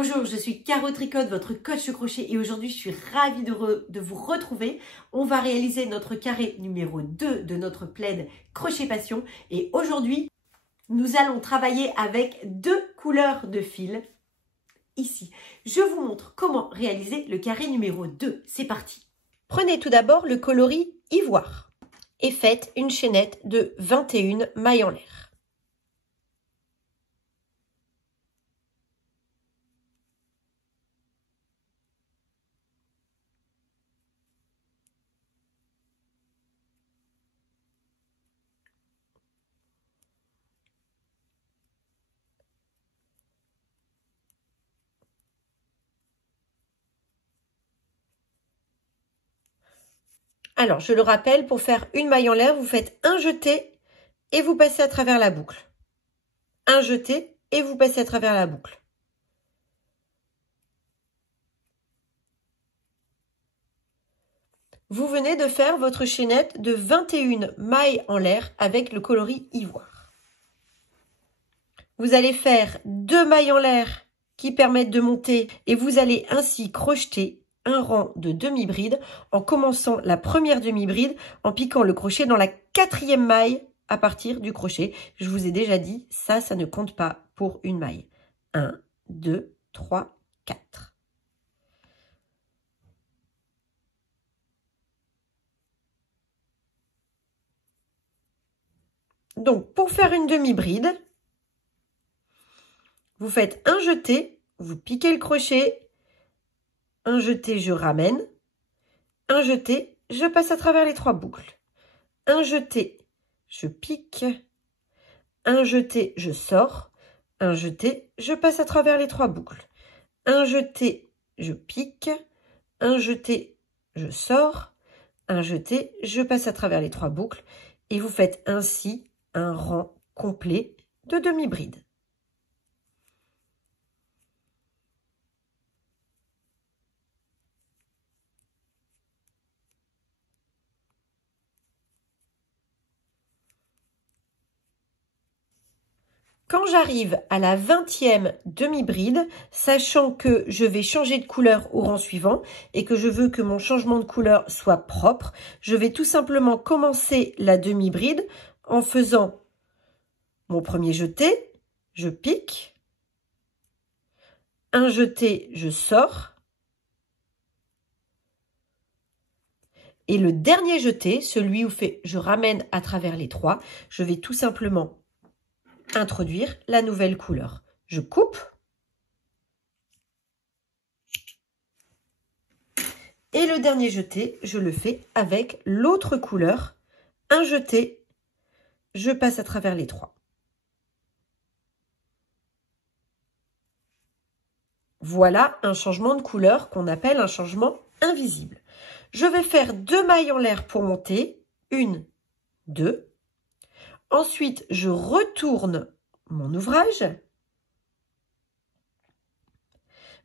Bonjour, je suis Caro Tricotte, votre coach crochet et aujourd'hui je suis ravie de vous retrouver. On va réaliser notre carré numéro 2 de notre plaid Crochet Passion et aujourd'hui nous allons travailler avec deux couleurs de fil. Ici, je vous montre comment réaliser le carré numéro 2. C'est parti. Prenez tout d'abord le coloris ivoire et faites une chaînette de 21 mailles en l'air. Alors, je le rappelle, pour faire une maille en l'air, vous faites un jeté et vous passez à travers la boucle. Un jeté et vous passez à travers la boucle. Vous venez de faire votre chaînette de 21 mailles en l'air avec le coloris ivoire. Vous allez faire 2 mailles en l'air qui permettent de monter et vous allez ainsi crocheter un rang de demi-bride en commençant la première demi-bride en piquant le crochet dans la 4e maille à partir du crochet. Je vous ai déjà dit, ça ne compte pas pour une maille. 1, 2, 3, 4. Donc, pour faire une demi-bride, vous faites un jeté, vous piquez le crochet, un jeté, je ramène, un jeté, je passe à travers les 3 boucles, un jeté, je pique, un jeté, je sors, un jeté, je passe à travers les 3 boucles, un jeté, je pique, un jeté, je sors, un jeté, je passe à travers les 3 boucles et vous faites ainsi un rang complet de demi-bride. Quand j'arrive à la 20e demi-bride, sachant que je vais changer de couleur au rang suivant et que je veux que mon changement de couleur soit propre, je vais tout simplement commencer la demi-bride en faisant mon premier jeté, je pique, un jeté, je sors, et le dernier jeté, celui où je ramène à travers les 3, je vais tout simplement introduire la nouvelle couleur. Je coupe et le dernier jeté, je le fais avec l'autre couleur. Un jeté, je passe à travers les 3. Voilà un changement de couleur qu'on appelle un changement invisible. Je vais faire 2 mailles en l'air pour monter. 1, 2. Ensuite, je retourne mon ouvrage.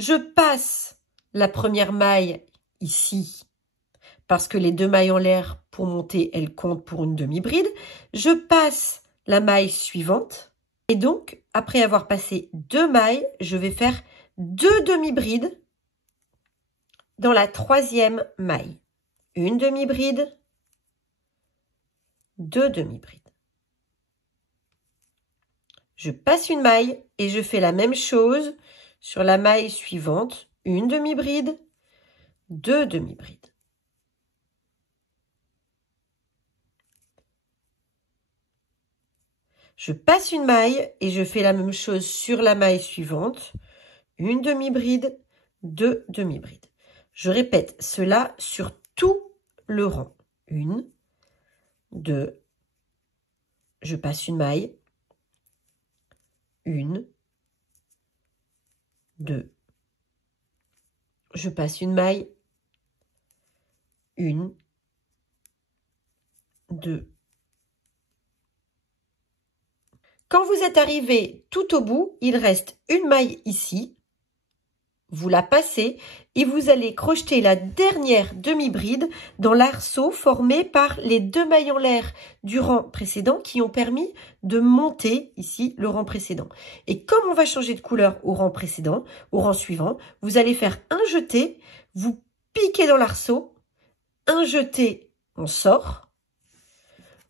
Je passe la première maille ici, parce que les 2 mailles en l'air pour monter, elles comptent pour une demi-bride. Je passe la maille suivante. Et donc, après avoir passé 2 mailles, je vais faire 2 demi-brides dans la 3e maille. Une demi-bride, 2 demi-brides. Je passe une maille et je fais la même chose sur la maille suivante. Une demi-bride, 2 demi-brides. Je passe une maille et je fais la même chose sur la maille suivante. Une demi-bride, 2 demi-brides. Je répète cela sur tout le rang. 1, 2, je passe une maille. 1, 2, je passe une maille. 1, 2. Quand vous êtes arrivé tout au bout, il reste une maille ici. vous la passez et vous allez crocheter la dernière demi-bride dans l'arceau formé par les 2 mailles en l'air du rang précédent qui ont permis de monter ici le rang précédent. Et comme on va changer de couleur au rang précédent, au rang suivant, vous allez faire un jeté, vous piquez dans l'arceau, un jeté, on sort,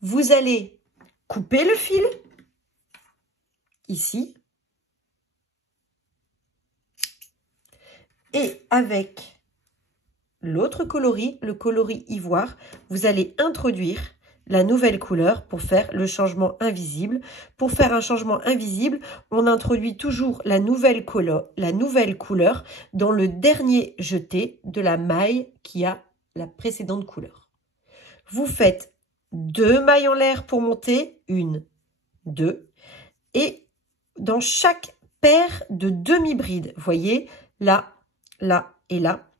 vous allez couper le fil ici. Et avec l'autre coloris, le coloris ivoire, vous allez introduire la nouvelle couleur pour faire le changement invisible. Pour faire un changement invisible, on introduit toujours la nouvelle couleur dans le dernier jeté de la maille qui a la précédente couleur. Vous faites 2 mailles en l'air pour monter, 1, 2, et dans chaque paire de demi-brides, voyez, là, là et là,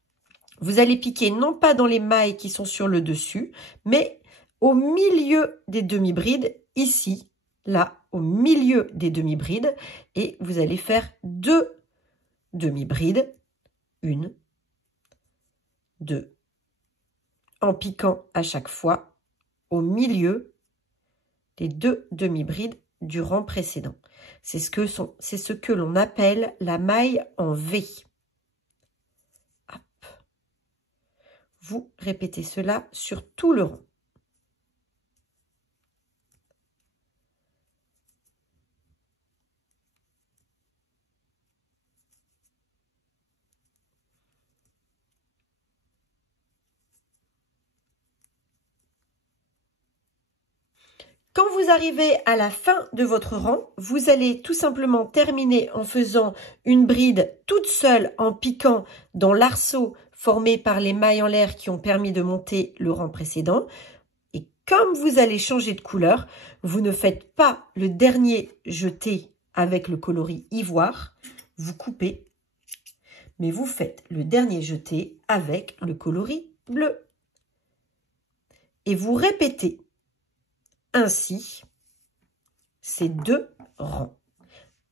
vous allez piquer non pas dans les mailles qui sont sur le dessus, mais au milieu des demi-brides, ici, là, au milieu des demi-brides, et vous allez faire 2 demi-brides, 1, 2, en piquant à chaque fois au milieu des 2 demi-brides du rang précédent. C'est ce que l'on appelle la maille en V. Vous répétez cela sur tout le rang. Quand vous arrivez à la fin de votre rang, vous allez tout simplement terminer en faisant une bride toute seule en piquant dans l'arceau formé par les mailles en l'air qui ont permis de monter le rang précédent. Et comme vous allez changer de couleur, vous ne faites pas le dernier jeté avec le coloris ivoire, vous coupez, mais vous faites le dernier jeté avec le coloris bleu. Et vous répétez ainsi ces 2 rangs.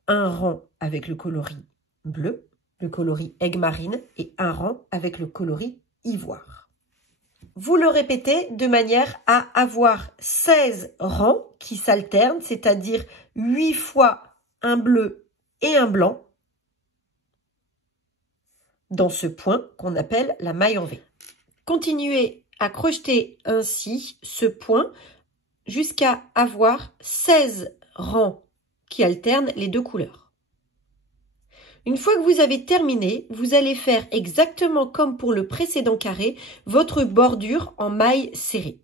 Un rang avec le coloris bleu, le coloris aigue marine, et un rang avec le coloris ivoire. Vous le répétez de manière à avoir 16 rangs qui s'alternent, c'est-à-dire 8 fois un bleu et un blanc dans ce point qu'on appelle la maille en V. Continuez à crocheter ainsi ce point jusqu'à avoir 16 rangs qui alternent les 2 couleurs. Une fois que vous avez terminé, vous allez faire exactement comme pour le précédent carré, votre bordure en maille serrée.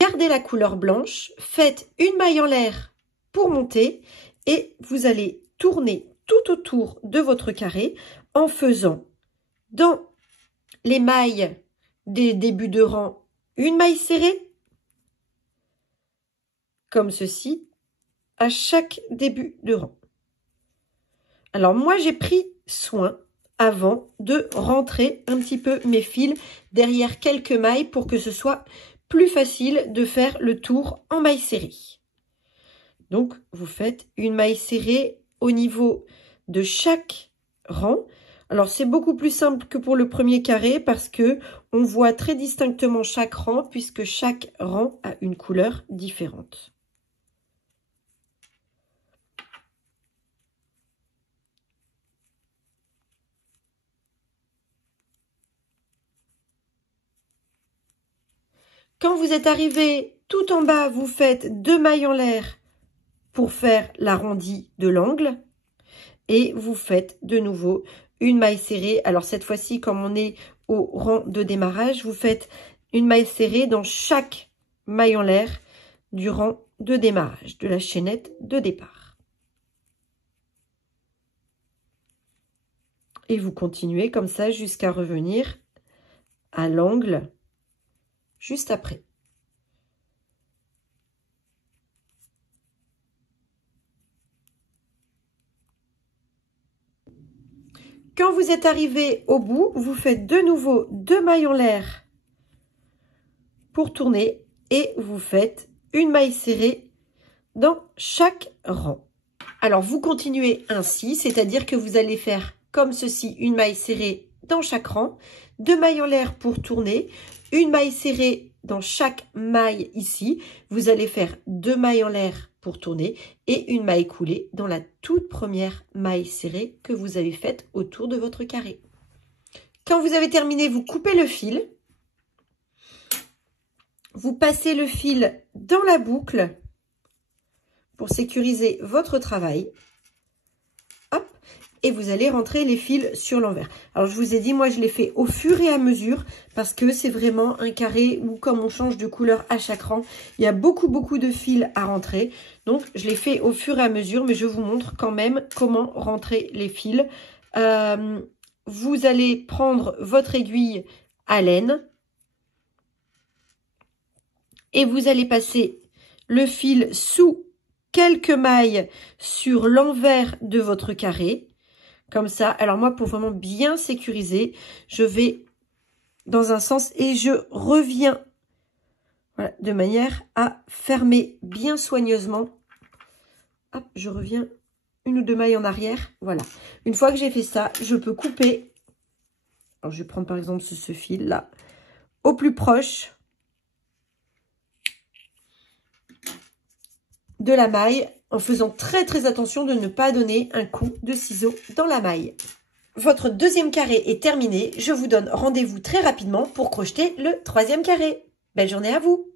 Gardez la couleur blanche, faites une maille en l'air pour monter et vous allez tourner tout autour de votre carré en faisant dans les mailles des débuts de rang une maille serrée, comme ceci, à chaque début de rang. Alors moi j'ai pris soin avant de rentrer un petit peu mes fils derrière quelques mailles pour que ce soit plus facile de faire le tour en maille serrée. Donc vous faites une maille serrée au niveau de chaque rang. Alors c'est beaucoup plus simple que pour le premier carré parce que on voit très distinctement chaque rang puisque chaque rang a une couleur différente. Quand vous êtes arrivé tout en bas, vous faites 2 mailles en l'air pour faire l'arrondi de l'angle. Et vous faites de nouveau une maille serrée. Alors cette fois-ci, comme on est au rang de démarrage, vous faites une maille serrée dans chaque maille en l'air du rang de démarrage, de la chaînette de départ. Et vous continuez comme ça jusqu'à revenir à l'angle juste après. Quand vous êtes arrivé au bout, vous faites de nouveau 2 mailles en l'air pour tourner et vous faites une maille serrée dans chaque rang. Alors vous continuez ainsi, c'est-à-dire que vous allez faire comme ceci, une maille serrée dans chaque rang, 2 mailles en l'air pour tourner, une maille serrée dans chaque maille ici. Vous allez faire 2 mailles en l'air pour tourner et une maille coulée dans la toute première maille serrée que vous avez faite autour de votre carré. Quand vous avez terminé, vous coupez le fil. Vous passez le fil dans la boucle pour sécuriser votre travail. Hop, et vous allez rentrer les fils sur l'envers. Alors, je vous ai dit, moi, je l'ai fait au fur et à mesure parce que c'est vraiment un carré où, comme on change de couleur à chaque rang, il y a beaucoup de fils à rentrer. Donc, je l'ai fait au fur et à mesure, mais je vous montre quand même comment rentrer les fils. Vous allez prendre votre aiguille à laine et vous allez passer le fil sous quelques mailles sur l'envers de votre carré. Comme ça. Alors moi, pour vraiment bien sécuriser, je vais dans un sens et je reviens, voilà, de manière à fermer bien soigneusement. Hop, je reviens 1 ou 2 mailles en arrière. Voilà. Une fois que j'ai fait ça, je peux couper. Alors, je vais prendre par exemple ce fil-là au plus proche de la maille en faisant très attention de ne pas donner un coup de ciseau dans la maille. Votre deuxième carré est terminé. Je vous donne rendez-vous très rapidement pour crocheter le 3e carré. Belle journée à vous!